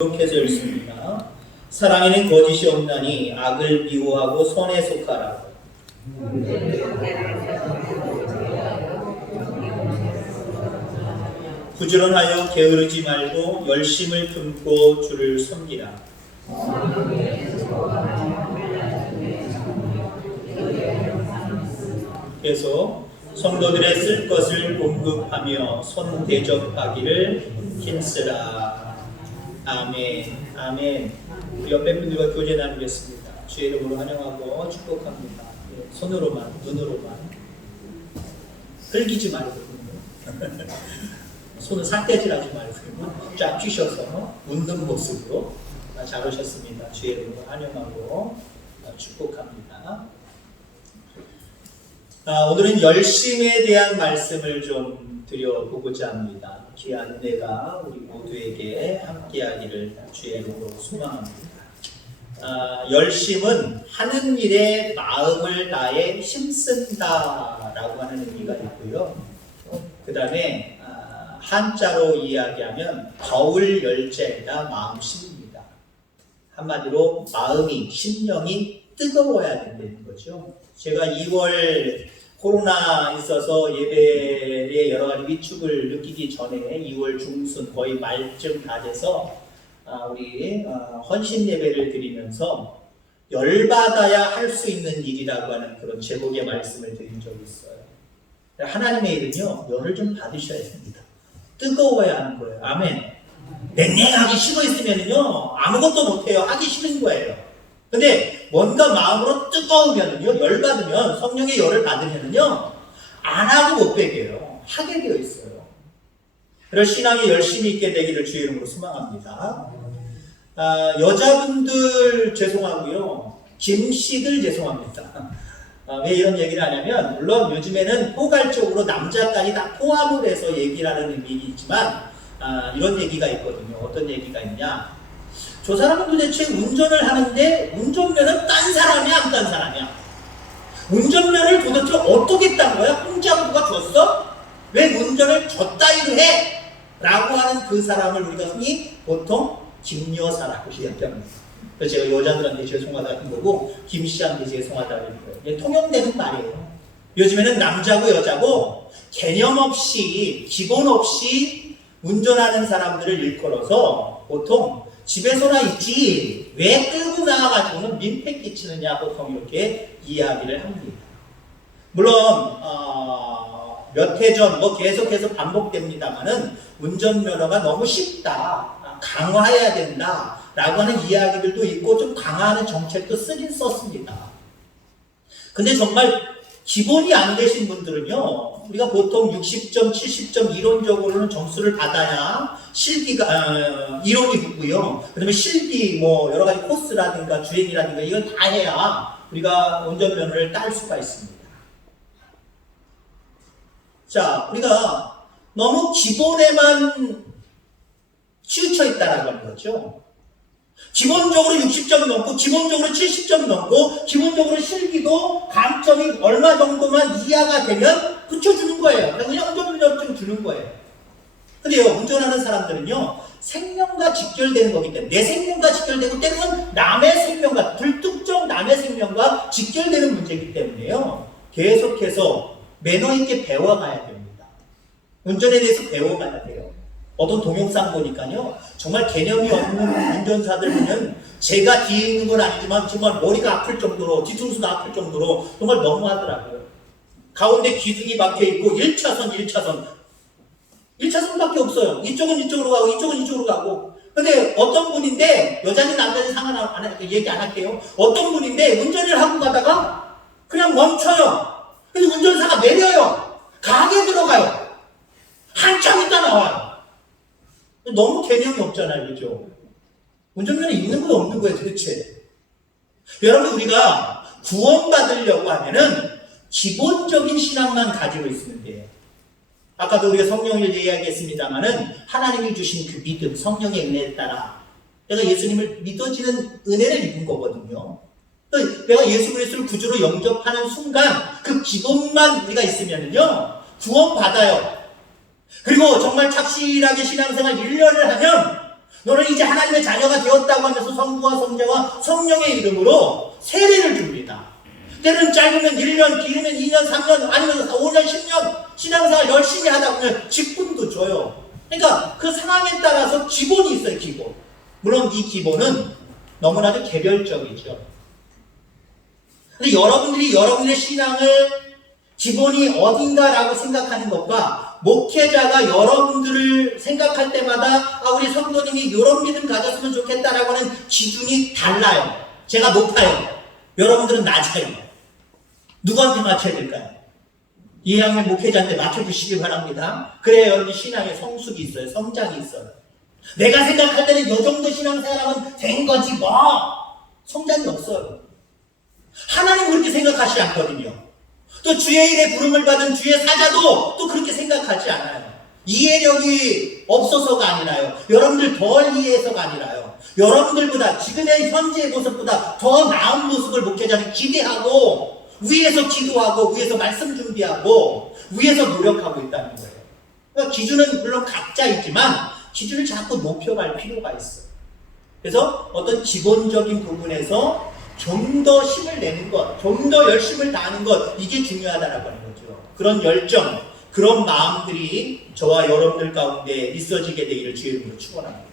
이렇게 되어 있습니다. 사랑에는 거짓이 없나니 악을 미워하고 선에 속하라. 부지런하여 게으르지 말고 열심을 품고 주를 섬기라. 그래서 성도들의 쓸 것을 공급하며 손 대접하기를 힘쓰라. 아멘. 아멘. 우리 옆에 분들과 교제 나누겠습니다. 주의 이름으로 환영하고 축복합니다. 손으로만, 눈으로만 흘기지 말고 손을 삿대질하지 말고 쫙 쥐셔서 웃는 모습으로 잘 오셨습니다. 주의 이름으로 환영하고 축복합니다. 오늘은 열심에 대한 말씀을 좀 드려보고자 합니다. 귀한 은혜가 우리 모두에게 함께하기를 주의 이름으로 소망합니다. 열심은 하는 일에 마음을 다해 힘쓴다라고 하는 의미가 있고요. 그 다음에 한자로 이야기하면 겨울 열자이다 마음심입니다. 한마디로 마음이, 심령이 뜨거워야 된다는 거죠. 제가 2월 코로나 있어서 예배에 여러 가지 위축을 느끼기 전에 2월 중순 거의 말쯤 다 돼서 우리 헌신 예배를 드리면서 열받아야 할 수 있는 일이라고 하는 그런 제목의 말씀을 드린 적이 있어요. 하나님의 일은요, 열을 좀 받으셔야 됩니다. 뜨거워야 하는 거예요. 아멘. 냉랭하게 식어 있으면요 아무것도 못해요. 하기 싫은 거예요. 근데 뭔가 마음으로 뜨거우면요, 열받으면, 성령의 열을 받으면요 안 하고 못 베겨요. 하게 되어 있어요. 그래서 신앙이 열심히 있게 되기를 주의 이름으로 소망합니다. 여자분들 죄송하고요, 김씨들 죄송합니다. 왜 이런 얘기를 하냐면, 물론 요즘에는 포괄적으로 남자까지 다 포함을 해서 얘기를 하는 의미이지만 이런 얘기가 있거든요. 어떤 얘기가 있냐, 저 사람은 도대체 운전을 하는데 운전면허 딴 사람이야 안 딴 사람이야? 운전면허를 도대체 어떻게 딴 거야? 공짜로 누가 줬어? 왜 운전을 저 따위로 해? 라고 하는 그 사람을 우리가 흔히 보통 김여사라고 이야기합니다. 그래서 제가 여자들한테 죄송하다는 거고 김씨한테 죄송하다는 거예요. 통용되는 말이에요. 요즘에는 남자고 여자고 개념 없이, 기본 없이 운전하는 사람들을 일컬어서 보통 집에서나 있지 왜 끌고 나와가지고는 민폐 끼치느냐, 보통 이렇게 이야기를 합니다. 물론 몇 해 전 계속해서 반복됩니다만은 운전면허가 너무 쉽다, 강화해야 된다 라고 하는 이야기들도 있고 좀 강화하는 정책도 쓰긴 썼습니다. 근데 정말 기본이 안 되신 분들은요, 우리가 보통 60점, 70점 이론적으로는 점수를 받아야 실기가, 이론이 붙고요. 그 다음에 실기, 여러 가지 코스라든가 주행이라든가 이걸 다 해야 우리가 운전면허를 딸 수가 있습니다. 자, 우리가 너무 기본에만 치우쳐 있다라고 하는 거죠. 기본적으로 60점 넘고, 기본적으로 70점 넘고, 기본적으로 실기도 감점이 얼마 정도만 이하가 되면 붙여주는 거예요. 그냥 운전면허증 주는 거예요. 근데요, 운전하는 사람들은요, 생명과 직결되는 거기 때문에, 내 생명과 직결되고, 때로는 남의 생명과, 불특정 남의 생명과 직결되는 문제이기 때문에요, 계속해서 매너 있게 배워가야 됩니다. 운전에 대해서 배워가야 돼요. 어떤 동영상 보니까요, 정말 개념이 없는 운전사들 보면, 제가 뒤에 있는 건 아니지만 정말 머리가 아플 정도로, 뒤통수도 아플 정도로 정말 너무하더라고요. 가운데 기둥이 막혀있고 1차선밖에 없어요. 이쪽은 이쪽으로 가고 이쪽은 이쪽으로 가고. 근데 어떤 분인데, 여자는 남자는 얘기 안 할게요. 어떤 분인데 운전을 하고 가다가 그냥 멈춰요. 근데 운전사가 내려요. 가게 들어가요. 한참 있다 나와요. 너무 개념이 없잖아요. 그죠? 운전면허 있는 거예요, 없는 거예요, 도대체? 여러분, 우리가 구원받으려고 하면은 기본적인 신앙만 가지고 있으면 돼요. 아까도 우리가 성령을 이야기했습니다만은 하나님이 주신 그 믿음, 성령의 은혜에 따라 내가 예수님을 믿어지는 은혜를 입은 거거든요. 내가 예수 그리스도를 구주로 영접하는 순간 그 기본만 우리가 있으면은요, 구원받아요. 그리고 정말 착실하게 신앙생활 1년을 하면 너는 이제 하나님의 자녀가 되었다고 하면서 성부와 성자와 성령의 이름으로 세례를 줍니다. 때로는 짧으면 1년, 길으면 2년, 3년, 아니면 5년, 10년 신앙생활 열심히 하다 보면 직분도 줘요. 그러니까 그 상황에 따라서 기본이 있어요, 기본. 물론 이 기본은 너무나도 개별적이죠. 근데 여러분들이 여러분의 신앙을 기본이 어딘가라고 생각하는 것과 목회자가 여러분들을 생각할 때마다 우리 성도님이 이런 믿음 가졌으면 좋겠다라고 하는 기준이 달라요. 제가 높아요. 여러분들은 낮아요. 누구한테 맞춰야 될까요? 2학년 목회자한테 맞춰주시기 바랍니다. 그래야 여러분 신앙에 성숙이 있어요. 성장이 있어요. 내가 생각할 때는 이 정도 신앙생활하면 된 거지 뭐. 성장이 없어요. 하나님 그렇게 생각하시지 않거든요. 또 주의 일에 부름을 받은 주의 사자도 또 그렇게 생각하지 않아요. 이해력이 없어서가 아니라요. 여러분들 덜 이해해서가 아니라요. 여러분들보다 지금의 현재의 모습보다 더 나은 모습을 목회자는 기대하고 위에서 기도하고 위에서 말씀 준비하고 위에서 노력하고 있다는 거예요. 그러니까 기준은 물론 각자이지만 기준을 자꾸 높여갈 필요가 있어요. 그래서 어떤 기본적인 부분에서 좀 더 힘을 내는 것, 좀 더 열심을 다하는 것, 이게 중요하다라고 하는 거죠. 그런 열정, 그런 마음들이 저와 여러분들 가운데 있어지게 되기를 주의 이름으로 축원합니다.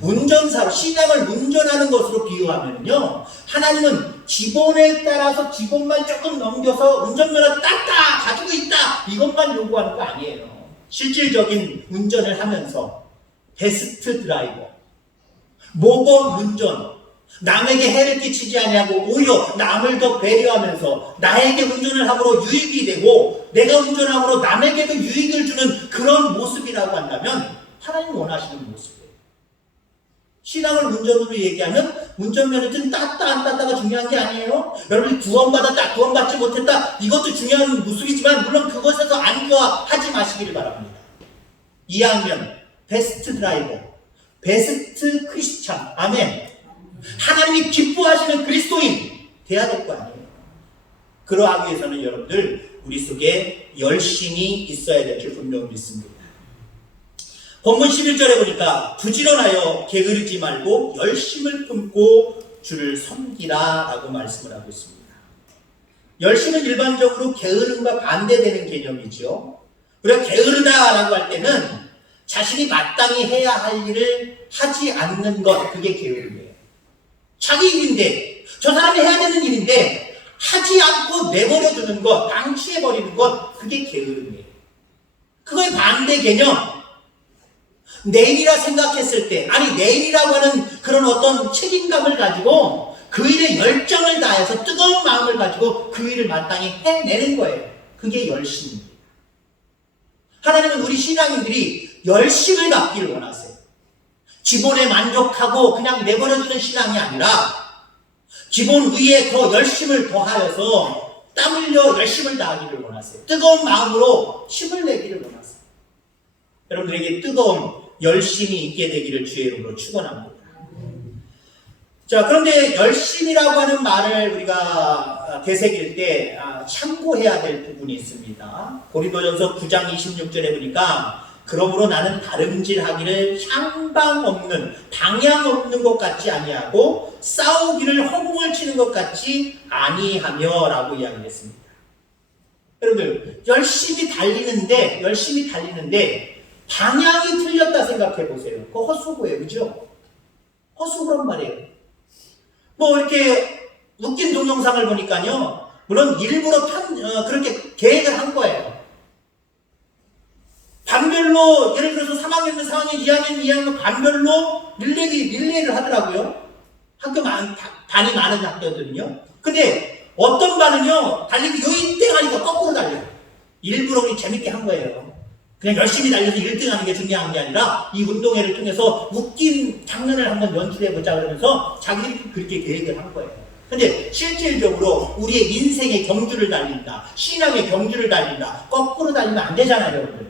운전사로 신앙을 운전하는 것으로 비유하면요, 하나님은 기본에 따라서 기본만 조금 넘겨서 운전면허 땄다 가지고 있다 이것만 요구하는 거 아니에요. 실질적인 운전을 하면서 베스트 드라이버, 모범 운전, 남에게 해를 끼치지 아니하고 오히려 남을 더 배려하면서 나에게 운전을 함으로 유익이 되고 내가 운전함으로 남에게도 유익을 주는 그런 모습이라고 한다면 하나님 원하시는 모습이에요. 신앙을 운전으로 얘기하면 운전면허증 땄다 안 땄다가 중요한 게 아니에요. 여러분이 구원받았다 구원받지 못했다 이것도 중요한 모습이지만 물론 그것에서 안주하지 마시기를 바랍니다. 2학년 베스트 드라이버, 베스트 크리스찬, 아멘. 하나님이 기뻐하시는 그리스도인 돼야 될 거 아니에요. 그러하기 위해서는 여러분들 우리 속에 열심이 있어야 될 줄 분명히 믿습니다. 본문 11절에 보니까 부지런하여 게으르지 말고 열심을 품고 주를 섬기라 라고 말씀을 하고 있습니다. 열심은 일반적으로 게으름과 반대되는 개념이죠. 우리가 게으르다라고 할 때는 자신이 마땅히 해야 할 일을 하지 않는 것, 그게 게으름이에요. 자기 일인데, 저 사람이 해야 되는 일인데 하지 않고 내버려 두는 것, 방치해버리는 것, 그게 게으름이에요. 그거의 반대 개념, 내일이라 생각했을 때, 아니 내일이라고 하는 그런 어떤 책임감을 가지고 그 일에 열정을 다해서 뜨거운 마음을 가지고 그 일을 마땅히 해내는 거예요. 그게 열심입니다. 하나님은 우리 신앙인들이 열심을 갖기를 원하세요. 기본에 만족하고 그냥 내버려두는 신앙이 아니라 기본 위에 더 열심을 더하여서 땀 흘려 열심을 다하기를 원하세요. 뜨거운 마음으로 힘을 내기를 원하세요. 여러분들에게 뜨거운 열심이 있게 되기를 주의 이름으로 축원합니다. 자, 그런데 열심이라고 하는 말을 우리가 되새길 때 참고해야 될 부분이 있습니다. 고린도전서 9장 26절에 보니까 그러므로 나는 다름질하기를 향방 없는, 방향 없는 것 같지 아니하고 싸우기를 허공을 치는 것 같지 아니하며 라고 이야기를 했습니다. 여러분들 열심히 달리는데 방향이 틀렸다 생각해 보세요. 그거 헛수고예요. 그죠? 헛수고란 말이에요. 뭐 이렇게 웃긴 동영상을 보니까요, 물론 일부러 그렇게 계획을 한 거예요. 반별로, 예를 들어서 3학년, 4학년, 2학년, 2학년 반별로 릴레이를 하더라고요. 반이 많은 학교들은요. 근데 어떤 반은요, 달리기 요이땡 하니까 거꾸로 달려요. 일부러 그냥 재밌게 한 거예요. 그냥 열심히 달려서 1등 하는 게 중요한 게 아니라 이 운동회를 통해서 웃긴 장면을 한번 연출해보자 그러면서 자기들이 그렇게 계획을 한 거예요. 근데 실질적으로 우리의 인생의 경주를 달린다, 신앙의 경주를 달린다, 거꾸로 달리면 안 되잖아요, 여러분들.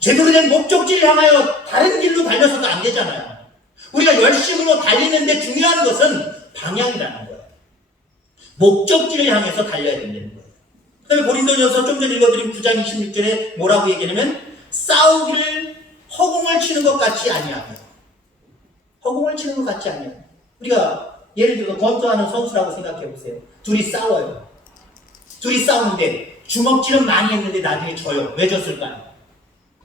제대로 된 목적지를 향하여 다른 길로 달려서도 안 되잖아요. 우리가 열심으로 달리는데 중요한 것은 방향이라는 거예요. 목적지를 향해서 달려야 된다는 거예요. 그 다음에 고린도전서 좀 전에 읽어드린 9장 26절에 뭐라고 얘기하냐면 싸우기를 허공을 치는 것 같이 아니하며 허공을 치는 것 같지 않아요? 우리가 예를 들어 권투하는 선수라고 생각해 보세요. 둘이 싸워요. 둘이 싸우는데 주먹질은 많이 했는데 나중에 져요. 왜 졌을까요?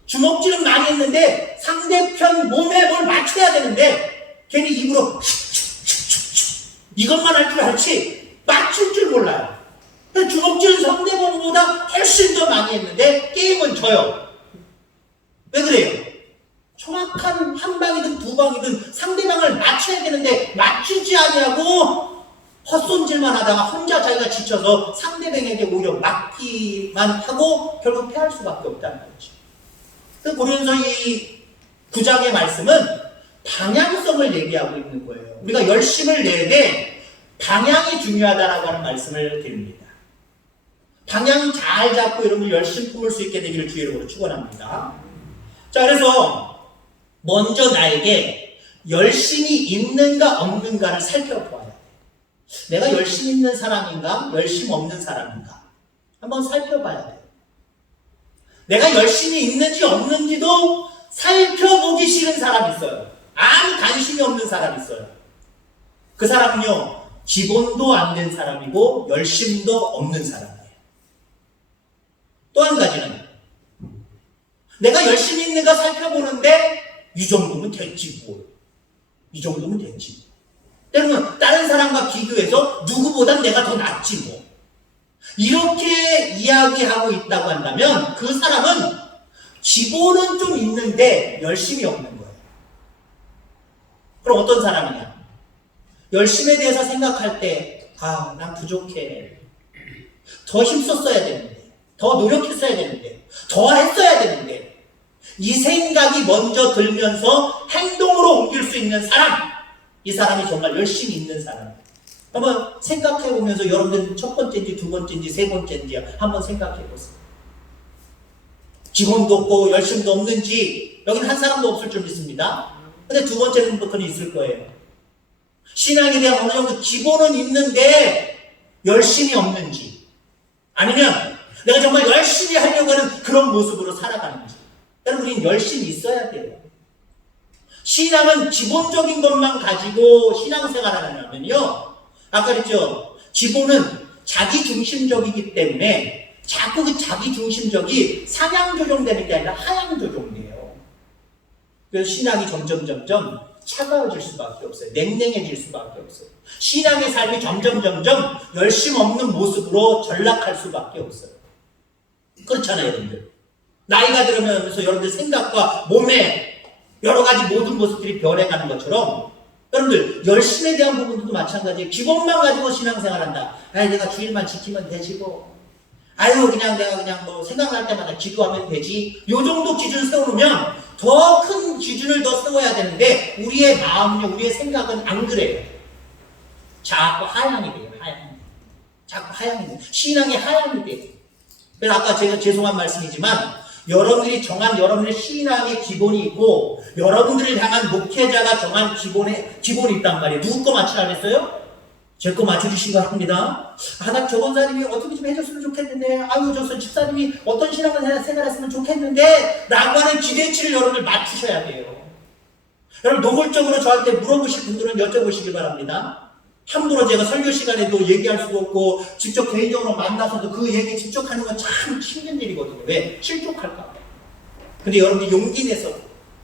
주먹질은 많이 했는데 상대편 몸에 뭘 맞춰야 되는데 괜히 입으로 이것만 할 줄 알지 맞출 줄 몰라요. 주먹질은 상대방보다 훨씬 더 많이 했는데 게임은 져요. 왜 그래요? 정확한 한 방이든 두 방이든 상대방을 맞춰야 되는데 맞추지 아니하고 헛손질만 하다가 혼자 자기가 지쳐서 상대방에게 오히려 맞기만 하고 결국 패할 수밖에 없다는 거죠. 그래서 보면서 이 9장의 말씀은 방향성을 얘기하고 있는 거예요. 우리가 열심을 내되 방향이 중요하다라고 하는 말씀을 드립니다. 방향 잘 잡고 여러분 열심 품을 수 있게 되기를 주의 이름으로 축원합니다. 자, 그래서 먼저 나에게 열심이 있는가 없는가를 살펴보아야 돼. 내가 열심 있는 사람인가 열심 없는 사람인가 한번 살펴봐야 돼. 내가 열심이 있는지 없는지도 살펴보기 싫은 사람이 있어요. 아무 관심이 없는 사람이 있어요. 그 사람은요 기본도 안 된 사람이고 열심도 없는 사람이에요. 또 한 가지는 내가 열심히 있는가 살펴보는데 이 정도면 됐지 뭘. 이 정도면 됐지. 때로는 다른 사람과 비교해서 누구보단 내가 더 낫지 뭐. 이렇게 이야기하고 있다고 한다면 그 사람은 기본은 좀 있는데 열심이 없는 거예요. 그럼 어떤 사람이냐? 열심에 대해서 생각할 때 난 부족해. 더 힘썼어야 되는데. 더 노력했어야 되는데. 더 했어야 되는데. 이 생각이 먼저 들면서 행동으로 옮길 수 있는 사람, 이 사람이 정말 열심히 있는 사람이에요. 한번 생각해 보면서 여러분들 첫 번째인지 두 번째인지 세 번째인지 한번 생각해 보세요. 기본도 없고 열심도 없는지 여기는 한 사람도 없을 줄 믿습니다. 근데 두 번째는부터는 있을 거예요. 신앙에 대한 어느 정도 기본은 있는데 열심이 없는지, 아니면 내가 정말 열심히 하려고 하는 그런 모습으로 살아가는지. 여러분, 우리는 열심히 있어야 돼요. 신앙은 기본적인 것만 가지고 신앙생활을 하면요, 아까 그랬죠, 기본은 자기중심적이기 때문에 자꾸 그 자기중심적이 상향조정되는 게 아니라 하향조정돼요. 그래서 신앙이 점점 차가워질 수밖에 없어요. 냉랭해질 수밖에 없어요. 신앙의 삶이 점점 열심 없는 모습으로 전락할 수밖에 없어요. 그렇잖아요, 여러분들. 나이가 들으면서 여러분들 생각과 몸에 여러 가지 모든 모습들이 변해가는 것처럼 여러분들 열심에 대한 부분도 마찬가지예요. 기본만 가지고 신앙생활한다. 내가 주일만 지키면 되지 뭐. 그냥 내가 그냥 뭐 생각날 때마다 기도하면 되지. 요 정도 기준을 세워놓으면 더 큰 기준을 더 세워야 되는데 우리의 마음은요, 우리의 생각은 안 그래요. 자꾸 하향이 돼요. 자꾸 하향이 돼요. 신앙이 하향이 돼요. 그래서 아까 제가 죄송한 말씀이지만 여러분들이 정한 여러분의 신앙의 기본이 있고 여러분들을 향한 목회자가 정한 기본이 있단 말이에요. 누구 거 맞추라 그랬어요? 제 거 맞춰주신 거 합니다. 나 저 권사님이 어떻게 좀 해줬으면 좋겠는데, 저 집사님이 어떤 신앙을 생활했으면 좋겠는데 라고 하는 기대치를 여러분들 맞추셔야 돼요. 여러분 노골적으로 저한테 물어보실 분들은 여쭤보시길 바랍니다. 함부로 제가 설교 시간에도 얘기할 수도 없고 직접 개인적으로 만나서도 그 얘기 직접 하는 건 참 힘든 일이거든요. 왜? 실족할까 봐. 근데 여러분이 용기 내서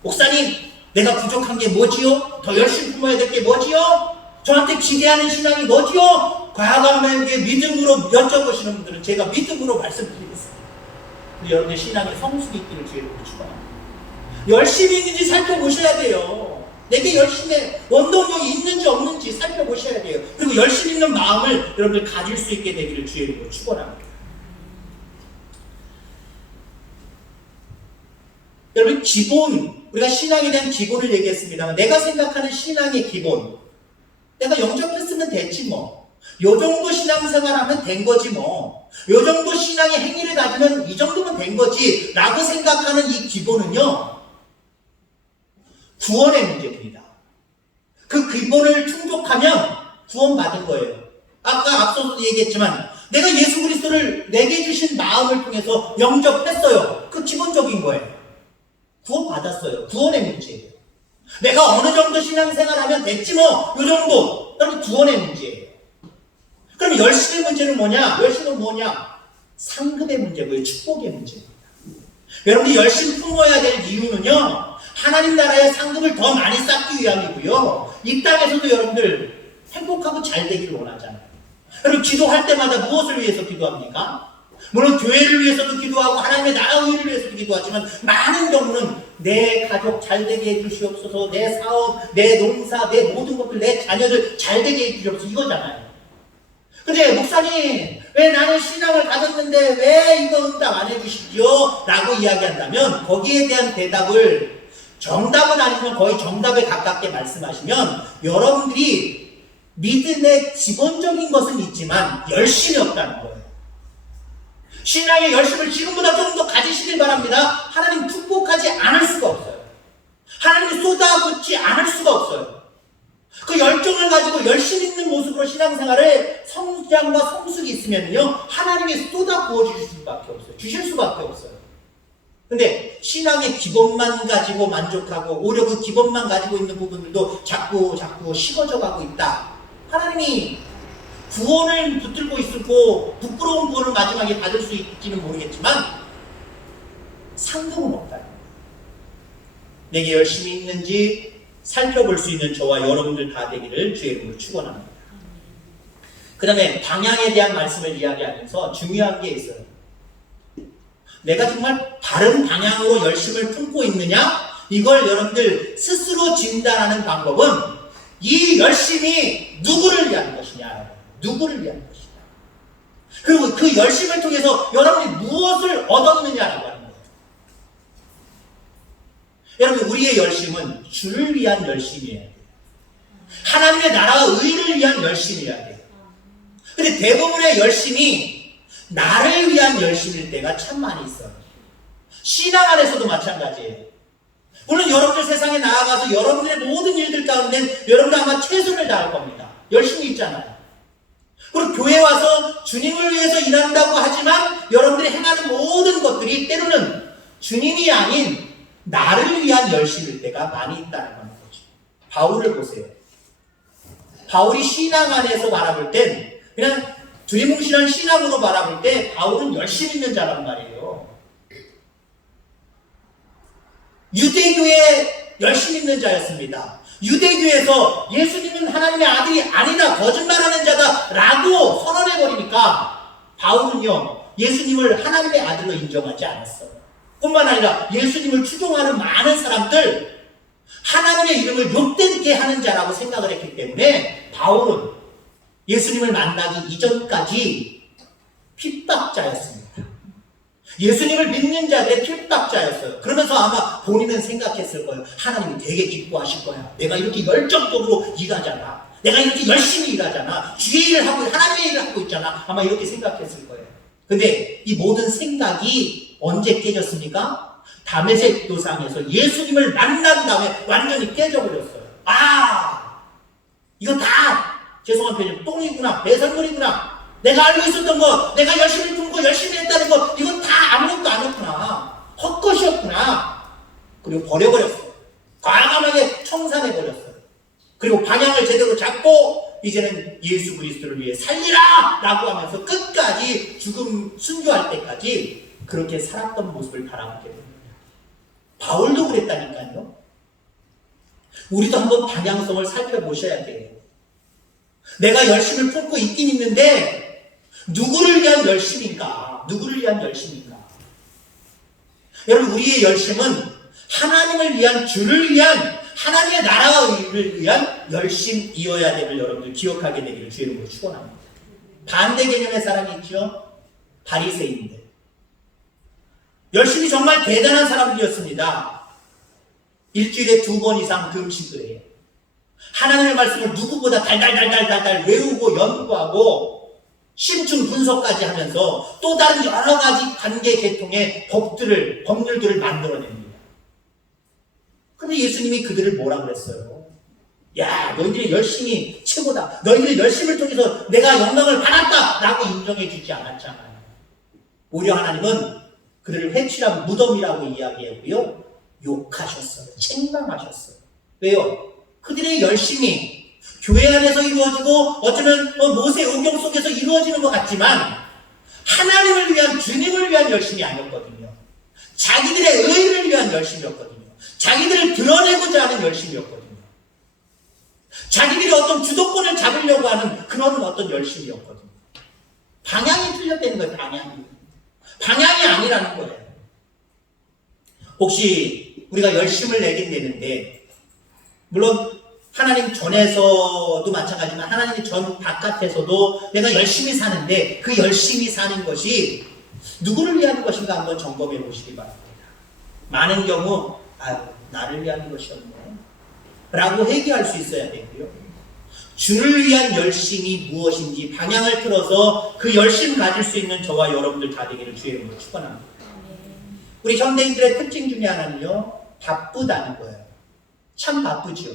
목사님, 내가 부족한 게 뭐지요? 더 열심히 품어야 될 게 뭐지요? 저한테 기대하는 신앙이 뭐지요? 과감하게 믿음으로 여쭤보시는 분들은 제가 믿음으로 말씀드리겠습니다. 근데 여러분의 신앙의 성숙이 있기를 주의로 축원합니다. 열심히 있는지 살펴보셔야 돼요. 내게 열심히 원동력이 있는지 없는지 살펴보셔야 돼요. 그리고 열심히 있는 마음을 여러분들 가질 수 있게 되기를 주의로 축원합니다. 여러분, 기본, 우리가 신앙에 대한 기본을 얘기했습니다만 내가 생각하는 신앙의 기본, 내가 영접했으면 됐지 뭐. 요 정도 신앙생활하면 된 거지 뭐. 요 정도 신앙의 행위를 가지면 이 정도면 된 거지 라고 생각하는 이 기본은요, 구원의 문제입니다. 그 기본을 충족하면 구원받은 거예요. 아까 앞서서도 얘기했지만 내가 예수 그리스도를 내게 주신 마음을 통해서 영접했어요. 그 기본적인 거예요. 구원받았어요. 구원의 문제예요. 내가 어느 정도 신앙생활하면 됐지 뭐, 요 정도. 여러분 구원의 문제예요. 그럼 열심의 문제는 뭐냐? 열심은 뭐냐? 상급의 문제고요. 축복의 문제입니다. 여러분이 열심히 품어야 될 이유는요, 하나님 나라의 상급을 더 많이 쌓기 위함이고요. 이 땅에서도 여러분들 행복하고 잘 되기를 원하잖아요. 여러분 기도할 때마다 무엇을 위해서 기도합니까? 물론 교회를 위해서도 기도하고 하나님의 나라 의를 위해서도 기도하지만 많은 경우는 내 가족 잘 되게 해주시옵소서, 내 사업, 내 농사, 내 모든 것들, 내 자녀들 잘 되게 해주시옵소서 이거잖아요. 근데 목사님 왜 나는 신앙을 가졌는데 왜 이거 응답 안 해주시죠? 라고 이야기한다면 거기에 대한 대답을 정답은 아니지만 거의 정답에 가깝게 말씀하시면 여러분들이 믿음의 기본적인 것은 있지만 열심이 없다는 거예요. 신앙의 열심을 지금보다 조금 더 가지시길 바랍니다. 하나님 축복하지 않을 수가 없어요. 하나님이 쏟아붓지 않을 수가 없어요. 그 열정을 가지고 열심히 있는 모습으로 신앙생활에 성장과 성숙이 있으면요, 하나님이 쏟아 부어주실 수밖에 없어요. 주실 수밖에 없어요. 근데 신앙의 기본만 가지고 만족하고 오히려 그 기본만 가지고 있는 부분들도 자꾸 식어져 가고 있다. 하나님이 구원을 붙들고 있고 부끄러운 구원을 마지막에 받을 수 있지는 모르겠지만 상급은 없다. 내게 열심히 있는지 살펴볼 수 있는 저와 여러분들 다 되기를 주의 이름으로 축원합니다. 그 다음에 방향에 대한 말씀을 이야기하면서 중요한 게 있어요. 내가 정말 바른 방향으로 열심을 품고 있느냐? 이걸 여러분들 스스로 진단하는 방법은 이 열심이 누구를 위한 것이냐? 누구를 위한 것이냐? 그리고 그 열심을 통해서 여러분이 무엇을 얻었느냐라고 하는 거예요. 여러분, 우리의 열심은 주를 위한 열심이어야 돼요. 하나님의 나라와 의를 위한 열심이어야 돼요. 근데 대부분의 열심이 나를 위한 열심일 때가 참 많이 있어요. 신앙 안에서도 마찬가지예요. 물론 여러분들 세상에 나아가서 여러분들의 모든 일들 가운데 여러분들 아마 최선을 다할 겁니다. 열심히 있잖아요. 그리고 교회 와서 주님을 위해서 일한다고 하지만 여러분들이 행하는 모든 것들이 때로는 주님이 아닌 나를 위한 열심일 때가 많이 있다는 거죠. 바울을 보세요. 바울이 신앙 안에서 바라볼 땐 그냥 두리뭉실한 신앙으로 바라볼 때 바울은 열심히 있는 자란 말이에요. 유대교에 열심히 있는 자였습니다. 유대교에서 예수님은 하나님의 아들이 아니다, 거짓말하는 자다 라고 선언해버리니까 바울은요, 예수님을 하나님의 아들로 인정하지 않았어요. 뿐만 아니라 예수님을 추종하는 많은 사람들, 하나님의 이름을 욕되게 하는 자라고 생각을 했기 때문에 바울은 예수님을 만나기 이전까지 핍박자였습니다. 예수님을 믿는 자들의 핍박자였어요. 그러면서 아마 본인은 생각했을 거예요. 하나님이 되게 기뻐하실 거야. 내가 이렇게 열정적으로 일하잖아. 내가 이렇게 열심히 일하잖아. 주의 일을 하고 하나님의 일을 하고 있잖아. 아마 이렇게 생각했을 거예요. 근데 이 모든 생각이 언제 깨졌습니까? 다메섹 도상에서 예수님을 만난 다음에 완전히 깨져버렸어요. 아, 이거 다 죄송한 표현, 똥이구나, 배설물이구나. 내가 알고 있었던 거, 내가 열심히 품고 열심히 했다는 거, 이건 다 아무것도 아니었구나. 헛것이었구나. 그리고 버려버렸어요. 과감하게 청산해버렸어요. 그리고 방향을 제대로 잡고 이제는 예수 그리스도를 위해 살리라! 라고 하면서 끝까지 죽음 순교할 때까지 그렇게 살았던 모습을 바라보게 됩니다. 바울도 그랬다니까요. 우리도 한번 방향성을 살펴보셔야 돼요. 내가 열심을 품고 있긴 있는데 누구를 위한 열심인가? 누구를 위한 열심인가? 여러분, 우리의 열심은 하나님을 위한, 주를 위한, 하나님의 나라와 의를 위한 열심이어야 됨을 여러분들 기억하게 되기를 주의 이름으로 축원합니다. 반대 개념의 사람이 있죠? 바리새인들. 열심히 정말 대단한 사람들이었습니다. 일주일에 2번 이상 금식을 해요. 하나님의 말씀을 누구보다 달달달달달달 외우고 연구하고 심층 분석까지 하면서 또 다른 여러 가지 관계 계통의 법률들을 만들어냅니다. 근데 예수님이 그들을 뭐라 그랬어요? 야, 너희들이 열심히 최고다. 너희들이 열심을 통해서 내가 영광을 받았다 라고 인정해 주지 않았잖아요. 오히려 하나님은 그들을 회취한 무덤이라고 이야기했고요, 욕하셨어요. 책망하셨어요. 왜요? 그들의 열심이 교회 안에서 이루어지고 어쩌면 모세 오경 속에서 이루어지는 것 같지만 하나님을 위한, 주님을 위한 열심이 아니었거든요. 자기들의 의를 위한 열심이었거든요. 자기들을 드러내고자 하는 열심이었거든요. 자기들이 어떤 주도권을 잡으려고 하는 그런 어떤 열심이었거든요. 방향이 틀렸다는 거예요. 방향이 아니라는 거예요. 혹시 우리가 열심을 내긴 내는데, 물론 하나님 전에서도 마찬가지지만 하나님 전 바깥에서도 내가 열심히 사는데 그 열심히 사는 것이 누구를 위한 것인가 한번 점검해 보시기 바랍니다. 많은 경우 나를 위한 것이었네 라고 회개할 수 있어야 되고요. 주를 위한 열심이 무엇인지 방향을 틀어서 그 열심 가질 수 있는 저와 여러분들 다 되기를 주의 이름으로 축원합니다. 우리 현대인들의 특징 중에 하나는요, 바쁘다는 거예요. 참 바쁘죠.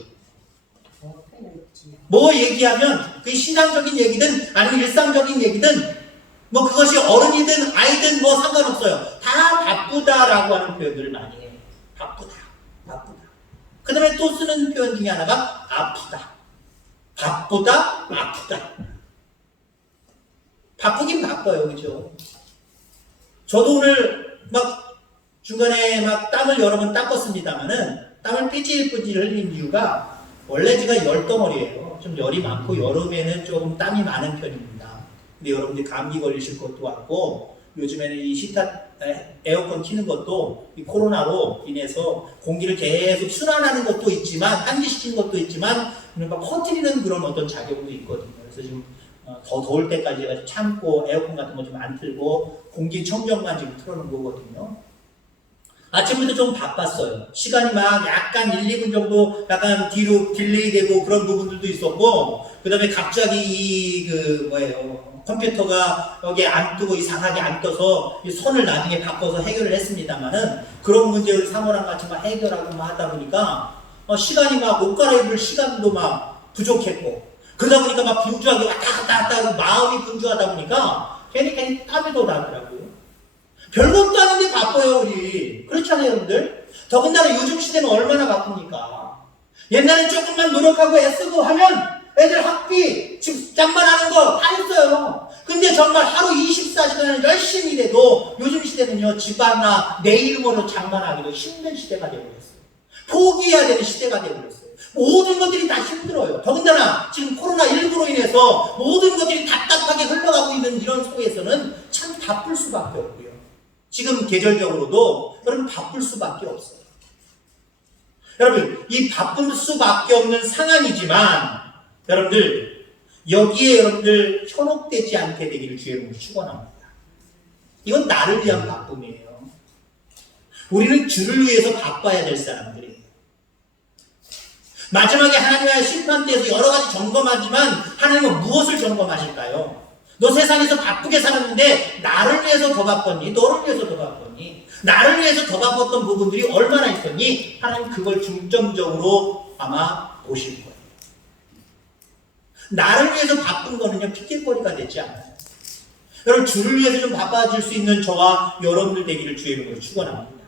뭐 얘기하면 그게 신앙적인 얘기든 아니면 일상적인 얘기든 뭐 그것이 어른이든 아이든 뭐 상관없어요. 다 바쁘다라고 하는 표현들을 많이 해요. 바쁘다. 그 다음에 또 쓰는 표현 중에 하나가 아프다. 바쁘다, 아프다. 바쁘긴 바빠요, 그죠? 저도 오늘 막 중간에 막 땀을 여러 번 닦았습니다만은 땀을 삐질삐질 흘린 이유가 원래 제가 열덩어리예요. 좀 열이 많고 여름에는 조금 땀이 많은 편입니다. 근데 여러분들 감기 걸리실 것도 같고 요즘에는 이 에어컨 키는 것도 이 코로나로 인해서 공기를 계속 순환하는 것도 있지만 환기시키는 것도 있지만 그러니까 퍼뜨리는 그런 어떤 작용도 있거든요. 그래서 지금 더 더울 때까지 제가 참고 에어컨 같은 거 좀 안 틀고 공기청정만 지금 틀어놓은 거거든요. 아침부터 좀 바빴어요. 시간이 막 약간 1, 2분 정도 약간 뒤로 딜레이 되고 그런 부분들도 있었고, 그 다음에 갑자기 컴퓨터가 여기에 안 뜨고 이상하게 안 떠서 선을 나중에 바꿔서 해결을 했습니다만은 그런 문제를 상호랑 같이 막 해결하고 막 하다 보니까 시간이 막 옷 갈아입을 시간도 막 부족했고, 그러다 보니까 막 분주하게 왔다 갔다 하고 마음이 분주하다 보니까 괜히 땀이 더 나더라고요. 별것도 아닌데 바빠요, 우리. 그렇잖아요, 여러분들? 더군다나 요즘 시대는 얼마나 바쁩니까? 옛날엔 조금만 노력하고 애쓰고 하면 애들 학비, 직장만 하는 거 다 했어요. 근데 정말 하루 24시간을 열심히 일해도 요즘 시대는요, 집안이나 내 이름으로 장만하기도 힘든 시대가 되어버렸어요. 포기해야 되는 시대가 되어버렸어요. 모든 것들이 다 힘들어요. 더군다나 지금 코로나19로 인해서 모든 것들이 답답하게 흘러가고 있는 이런 속에서는 참 바쁠 수밖에 없고요. 지금 계절적으로도 여러분 바쁠 수밖에 없어요. 여러분 이 바쁠 수밖에 없는 상황이지만 여러분들 여기에 여러분들 현혹되지 않게 되기를 주의 이름으로 축원합니다. 이건 나를 위한 바쁨이에요. 우리는 주를 위해서 바빠야 될 사람들이에요. 마지막에 하나님의 심판대에서 여러 가지 점검하지만 하나님은 무엇을 점검하실까요? 너 세상에서 바쁘게 살았는데 나를 위해서 더 바빴니? 너를 위해서 더 바빴니? 나를 위해서 더 바빴던 부분들이 얼마나 있었니? 하나님 그걸 중점적으로 아마 보실 거예요. 나를 위해서 바쁜 거는요, 핑계거리가 되지 않아요. 여러분, 주를 위해서 좀 바빠질 수 있는 저와 여러분들 되기를 주의 이름으로 축원합니다.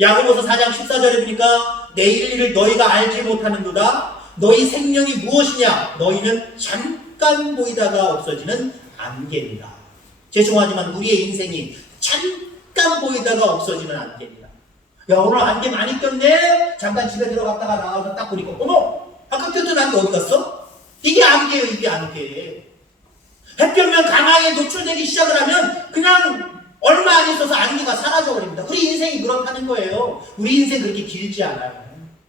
야고보서 4장 14절에 보니까 내일 일을 너희가 알지 못하는도다. 너희 생명이 무엇이냐? 너희는 잠깐 보이다가 없어지는 안개니라. 죄송하지만 우리의 인생이 잠깐 보이다가 없어지는 안개니라. 야, 오늘 안개 많이 꼈네? 잠깐 집에 들어갔다가 나와서 딱 보니까 어머! 아까 꼈던 안개 어디 갔어? 이게 안개예요, 이게 안개. 햇볕면 강하게 노출되기 시작을 하면 그냥 얼마 안 있어서 안개가 사라져버립니다. 우리 인생이 그렇다는 거예요. 우리 인생 그렇게 길지 않아요.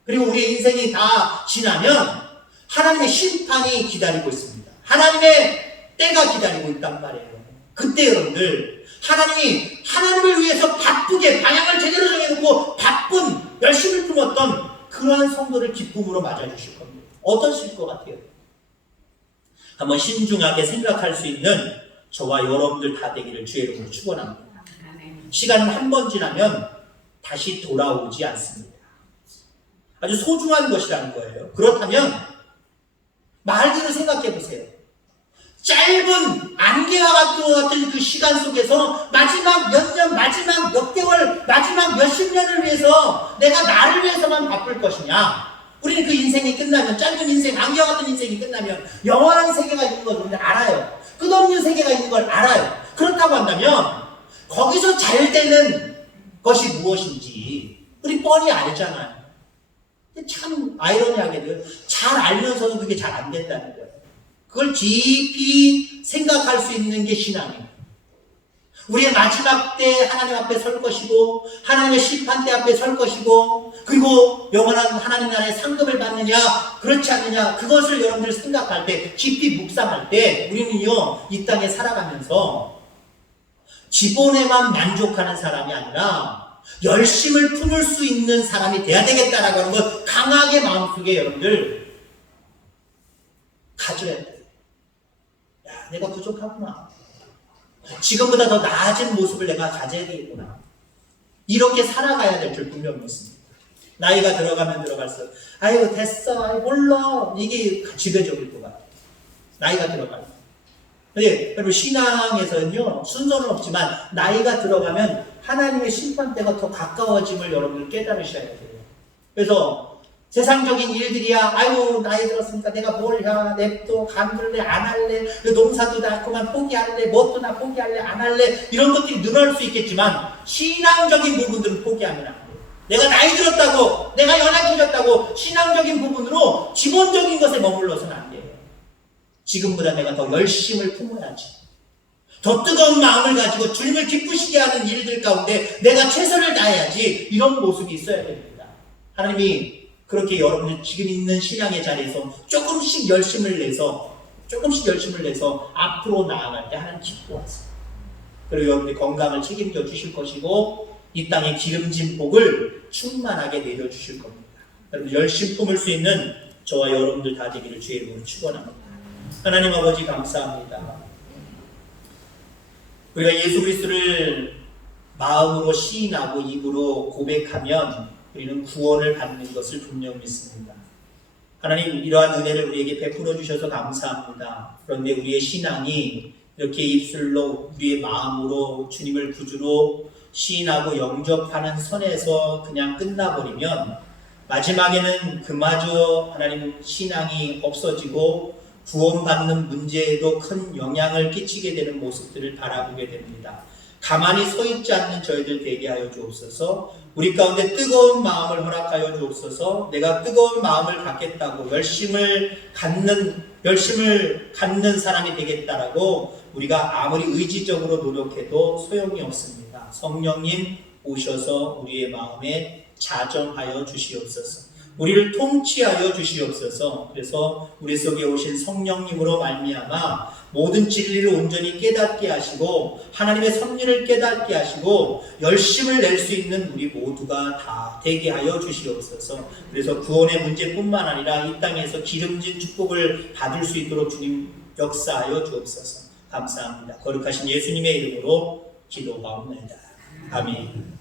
그리고 우리 인생이 다 지나면 하나님의 심판이 기다리고 있습니다. 하나님의 때가 기다리고 있단 말이에요. 그때 여러분들 하나님이 하나님을 위해서 바쁘게 방향을 제대로 정해놓고 바쁜 열심을 품었던 그러한 성도를 기쁨으로 맞아주실 겁니다. 어떠실 것 같아요? 한번 신중하게 생각할 수 있는 저와 여러분들 다 되기를 주의 이름으로 축원합니다. 시간은 한 번 지나면 다시 돌아오지 않습니다. 아주 소중한 것이라는 거예요. 그렇다면 말대로 생각해 보세요. 짧은 안개와 같은 그 시간 속에서 마지막 몇 년, 마지막 몇 개월, 마지막 몇십 년을 위해서 내가 나를 위해서만 바쁠 것이냐? 우리는 그 인생이 끝나면, 짧은 인생, 안개와 같은 인생이 끝나면 영원한 세계가 있는 걸 우리는 알아요. 끝없는 세계가 있는 걸 알아요. 그렇다고 한다면 거기서 잘 되는 것이 무엇인지 우리 뻔히 알잖아요. 참 아이러니하게도 잘 알면서도 그게 잘 안 된다는 거예요. 그걸 깊이 생각할 수 있는 게 신앙이에요. 우리의 마지막 때 하나님 앞에 설 것이고, 하나님의 심판 때 앞에 설 것이고, 그리고 영원한 하나님 나라의 상급을 받느냐 그렇지 않느냐, 그것을 여러분들 생각할 때, 깊이 묵상할 때 우리는요 이 땅에 살아가면서 기본에만 만족하는 사람이 아니라 열심을 품을 수 있는 사람이 돼야 되겠다라고 하는 것 강하게 마음속에 여러분들 가져야 돼요. 야, 내가 부족하구나. 지금보다 더 나아진 모습을 내가 가져야 되겠구나. 이렇게 살아가야 될 줄 분명히 믿습니다. 나이가 들어가면 들어갈수록 아유 됐어, 아유 몰라, 이게 지배적일 것 같아요. 나이가 들어가면. 근데 여러분 신앙에서는요 순서는 없지만 나이가 들어가면 하나님의 심판대가 더 가까워짐을 여러분들 깨달으셔야 돼요. 그래서 세상적인 일들이야, 아유 나이 들었으니까 내가 뭘 해, 냅둬, 간들래, 안 할래, 농사도 나 그만 포기할래, 뭣도 나 포기할래, 안 할래, 이런 것들이 늘어날 수 있겠지만 신앙적인 부분들은 포기하면 안 돼요. 내가 나이 들었다고, 내가 연약해졌다고 신앙적인 부분으로 기본적인 것에 머물러서는 안 돼요. 지금보다 내가 더 열심을 품어야지. 더 뜨거운 마음을 가지고 주님을 기쁘시게 하는 일들 가운데 내가 최선을 다해야지. 이런 모습이 있어야 됩니다. 하나님이 그렇게 여러분들 지금 있는 신앙의 자리에서 조금씩 열심을 내서 앞으로 나아갈 때 하나님 기뻐하세요. 그리고 여러분들 건강을 책임져 주실 것이고 이 땅에 기름진 복을 충만하게 내려주실 겁니다. 여러분 열심 품을 수 있는 저와 여러분들 다 되기를 주의 이름으로 축원합니다. 하나님 아버지 감사합니다. 우리가 예수 그리스도를 마음으로 시인하고 입으로 고백하면 우리는 구원을 받는 것을 분명히 믿습니다. 하나님 이러한 은혜를 우리에게 베풀어 주셔서 감사합니다. 그런데 우리의 신앙이 이렇게 입술로 우리의 마음으로 주님을 구주로 시인하고 영접하는 선에서 그냥 끝나버리면 마지막에는 그마저 하나님 신앙이 없어지고 구원받는 문제에도 큰 영향을 끼치게 되는 모습들을 바라보게 됩니다. 가만히 서 있지 않는 저희들 되게 하여 주옵소서. 우리 가운데 뜨거운 마음을 허락하여 주옵소서. 내가 뜨거운 마음을 갖겠다고 열심을 갖는 사람이 되겠다라고 우리가 아무리 의지적으로 노력해도 소용이 없습니다. 성령님 오셔서 우리의 마음에 자정하여 주시옵소서. 우리를 통치하여 주시옵소서. 그래서 우리 속에 오신 성령님으로 말미암아 모든 진리를 온전히 깨닫게 하시고 하나님의 섭리를 깨닫게 하시고 열심을 낼 수 있는 우리 모두가 다 되게 하여 주시옵소서. 그래서 구원의 문제뿐만 아니라 이 땅에서 기름진 축복을 받을 수 있도록 주님 역사하여 주옵소서. 감사합니다. 거룩하신 예수님의 이름으로 기도하옵나이다. 아멘.